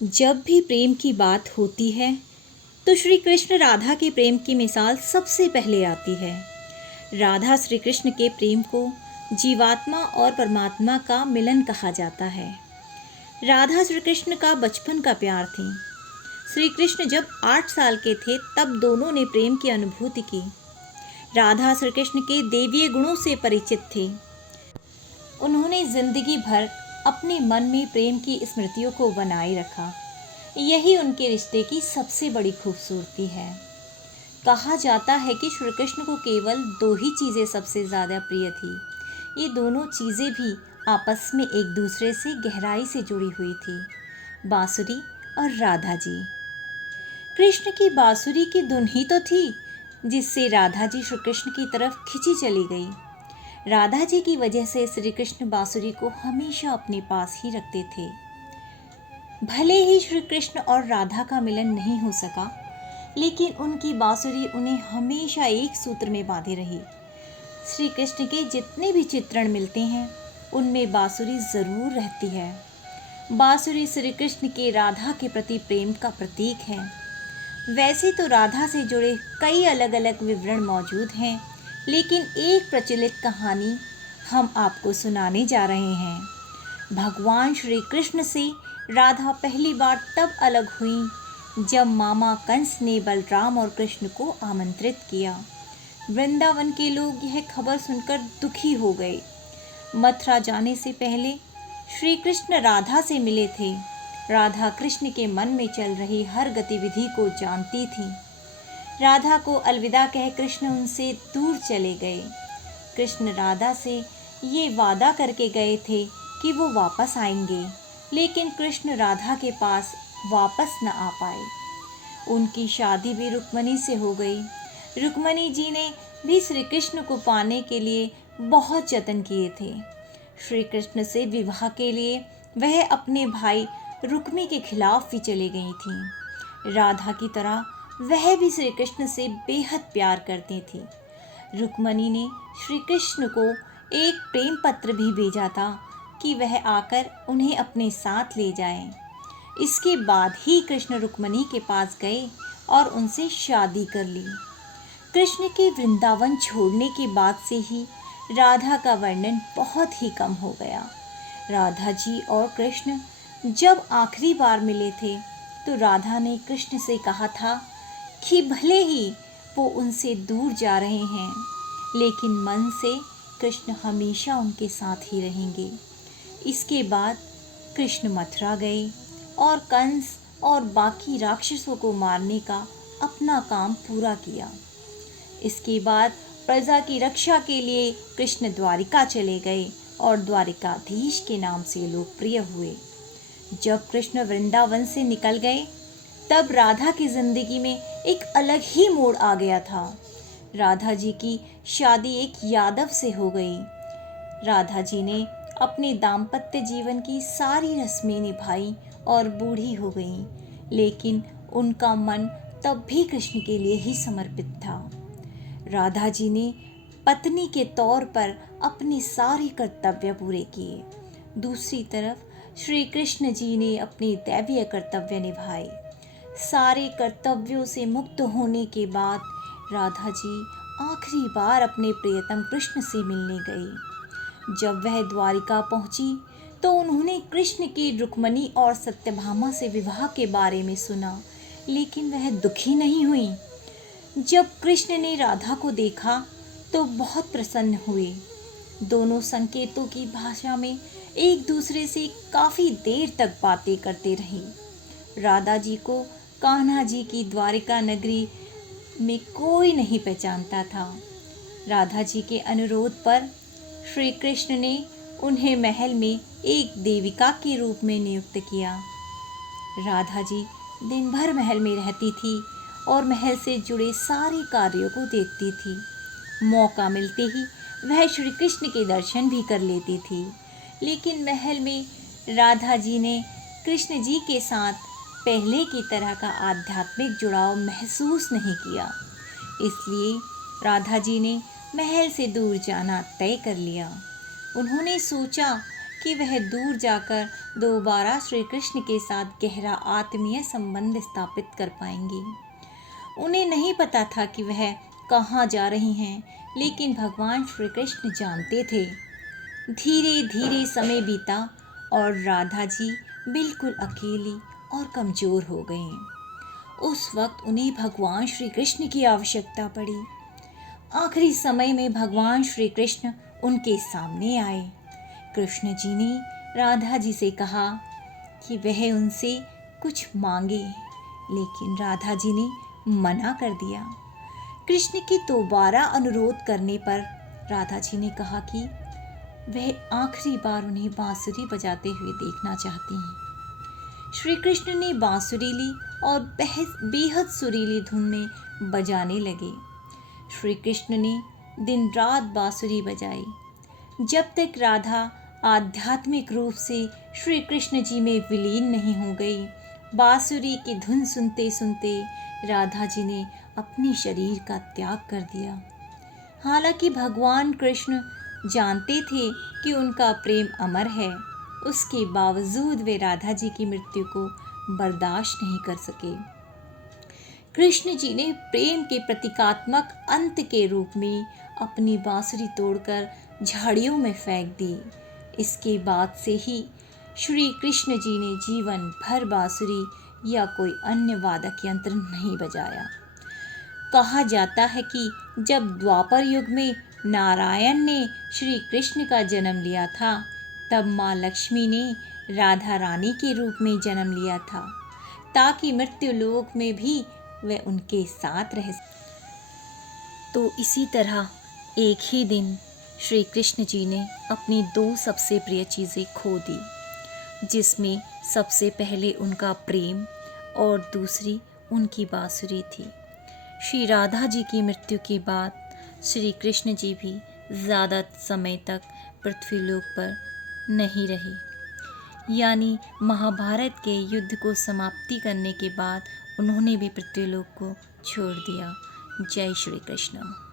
जब भी प्रेम की बात होती है तो श्री कृष्ण राधा के प्रेम की मिसाल सबसे पहले आती है। राधा श्री कृष्ण के प्रेम को जीवात्मा और परमात्मा का मिलन कहा जाता है। राधा श्री कृष्ण का बचपन का प्यार थी। श्री कृष्ण जब 8 साल के थे तब दोनों ने प्रेम की अनुभूति की। राधा श्री कृष्ण के देवीय गुणों से परिचित थे। उन्होंने जिंदगी भर अपने मन में प्रेम की स्मृतियों को बनाए रखा। यही उनके रिश्ते की सबसे बड़ी खूबसूरती है। कहा जाता है कि श्री कृष्ण को केवल 2 ही चीज़ें सबसे ज़्यादा प्रिय थी। ये दोनों चीज़ें भी आपस में एक दूसरे से गहराई से जुड़ी हुई थी, बांसुरी और राधा जी। कृष्ण की बांसुरी की धुन ही तो थी जिससे राधा जी श्री कृष्ण की तरफ खिंची चली गई। राधा जी की वजह से श्री कृष्ण बांसुरी को हमेशा अपने पास ही रखते थे। भले ही श्री कृष्ण और राधा का मिलन नहीं हो सका, लेकिन उनकी बांसुरी उन्हें हमेशा एक सूत्र में बांधे रही। श्री कृष्ण के जितने भी चित्रण मिलते हैं उनमें बांसुरी ज़रूर रहती है। बांसुरी श्री कृष्ण के राधा के प्रति प्रेम का प्रतीक है। वैसे तो राधा से जुड़े कई अलग अलग विवरण मौजूद हैं, लेकिन एक प्रचलित कहानी हम आपको सुनाने जा रहे हैं। भगवान श्री कृष्ण से राधा पहली बार तब अलग हुई जब मामा कंस ने बलराम और कृष्ण को आमंत्रित किया। वृंदावन के लोग यह खबर सुनकर दुखी हो गए। मथुरा जाने से पहले श्री कृष्ण राधा से मिले थे। राधा कृष्ण के मन में चल रही हर गतिविधि को जानती थी। राधा को अलविदा कह कृष्ण उनसे दूर चले गए। कृष्ण राधा से ये वादा करके गए थे कि वो वापस आएंगे, लेकिन कृष्ण राधा के पास वापस न आ पाए। उनकी शादी भी रुक्मणी से हो गई। रुक्मणी जी ने भी श्री कृष्ण को पाने के लिए बहुत जतन किए थे। श्री कृष्ण से विवाह के लिए वह अपने भाई रुक्मी के खिलाफ भी चली गई थीं। राधा की तरह वह भी श्री कृष्ण से बेहद प्यार करती थी। रुक्मणी ने श्री कृष्ण को एक प्रेम पत्र भी भेजा था कि वह आकर उन्हें अपने साथ ले जाएं। इसके बाद ही कृष्ण रुक्मणी के पास गए और उनसे शादी कर ली। कृष्ण के वृंदावन छोड़ने के बाद से ही राधा का वर्णन बहुत ही कम हो गया। राधा जी और कृष्ण जब आखिरी बार मिले थे तो राधा ने कृष्ण से कहा था कि भले ही वो उनसे दूर जा रहे हैं, लेकिन मन से कृष्ण हमेशा उनके साथ ही रहेंगे। इसके बाद कृष्ण मथुरा गए और कंस और बाकी राक्षसों को मारने का अपना काम पूरा किया। इसके बाद प्रजा की रक्षा के लिए कृष्ण द्वारिका चले गए और द्वारिकाधीश के नाम से लोकप्रिय हुए। जब कृष्ण वृंदावन से निकल गए तब राधा की जिंदगी में एक अलग ही मोड़ आ गया था। राधा जी की शादी एक यादव से हो गई। राधा जी ने अपने दाम्पत्य जीवन की सारी रस्में निभाई और बूढ़ी हो गईं, लेकिन उनका मन तब भी कृष्ण के लिए ही समर्पित था। राधा जी ने पत्नी के तौर पर अपने सारे कर्तव्य पूरे किए। दूसरी तरफ श्री कृष्ण जी ने अपने दैवीय कर्तव्य निभाए। सारे कर्तव्यों से मुक्त होने के बाद राधा जी आखिरी बार अपने प्रियतम कृष्ण से मिलने गई। जब वह द्वारिका पहुंची तो उन्होंने कृष्ण की रुक्मणी और सत्यभामा से विवाह के बारे में सुना, लेकिन वह दुखी नहीं हुई। जब कृष्ण ने राधा को देखा तो बहुत प्रसन्न हुए। दोनों संकेतों की भाषा में एक दूसरे से काफ़ी देर तक बातें करते रहे। राधा जी को कान्हा जी की द्वारिका नगरी में कोई नहीं पहचानता था। राधा जी के अनुरोध पर श्री कृष्ण ने उन्हें महल में एक देविका के रूप में नियुक्त किया। राधा जी दिन भर महल में रहती थी और महल से जुड़े सारे कार्यों को देखती थी। मौका मिलते ही वह श्री कृष्ण के दर्शन भी कर लेती थी, लेकिन महल में राधा जी ने कृष्ण जी के साथ पहले की तरह का आध्यात्मिक जुड़ाव महसूस नहीं किया। इसलिए राधा जी ने महल से दूर जाना तय कर लिया। उन्होंने सोचा कि वह दूर जाकर दोबारा श्री कृष्ण के साथ गहरा आत्मीय संबंध स्थापित कर पाएंगी। उन्हें नहीं पता था कि वह कहाँ जा रही हैं, लेकिन भगवान श्री कृष्ण जानते थे। धीरे धीरे समय बीता और राधा जी बिल्कुल अकेली और कमज़ोर हो गईं। उस वक्त उन्हें भगवान श्री कृष्ण की आवश्यकता पड़ी। आखिरी समय में भगवान श्री कृष्ण उनके सामने आए। कृष्ण जी ने राधा जी से कहा कि वह उनसे कुछ मांगे, लेकिन राधा जी ने मना कर दिया। कृष्ण के दोबारा अनुरोध करने पर राधा जी ने कहा कि वह आखिरी बार उन्हें बांसुरी बजाते हुए देखना चाहती हैं। श्री कृष्ण ने बांसुरी ली और बेहद सुरीली धुन में बजाने लगे। श्री कृष्ण ने दिन रात बांसुरी बजाई, जब तक राधा आध्यात्मिक रूप से श्री कृष्ण जी में विलीन नहीं हो गई। बांसुरी की धुन सुनते सुनते राधा जी ने अपने शरीर का त्याग कर दिया। हालांकि भगवान कृष्ण जानते थे कि उनका प्रेम अमर है, उसके बावजूद वे राधा जी की मृत्यु को बर्दाश्त नहीं कर सके। कृष्ण जी ने प्रेम के प्रतीकात्मक अंत के रूप में अपनी बांसुरी तोड़कर झाड़ियों में फेंक दी। इसके बाद से ही श्री कृष्ण जी ने जीवन भर बांसुरी या कोई अन्य वादक यंत्र नहीं बजाया। कहा जाता है कि जब द्वापर युग में नारायण ने श्री कृष्ण का जन्म लिया था, तब माँ लक्ष्मी ने राधा रानी के रूप में जन्म लिया था, ताकि मृत्यु लोक में भी वे उनके साथ रह। तो इसी तरह एक ही दिन श्री कृष्ण जी ने अपनी दो सबसे प्रिय चीज़ें खो दी, जिसमें सबसे पहले उनका प्रेम और दूसरी उनकी बांसुरी थी। श्री राधा जी की मृत्यु के बाद श्री कृष्ण जी भी ज़्यादा समय तक पृथ्वीलोक पर नहीं रहे, यानी महाभारत के युद्ध को समाप्ति करने के बाद उन्होंने भी पृथ्वीलोक को छोड़ दिया। जय श्री कृष्ण।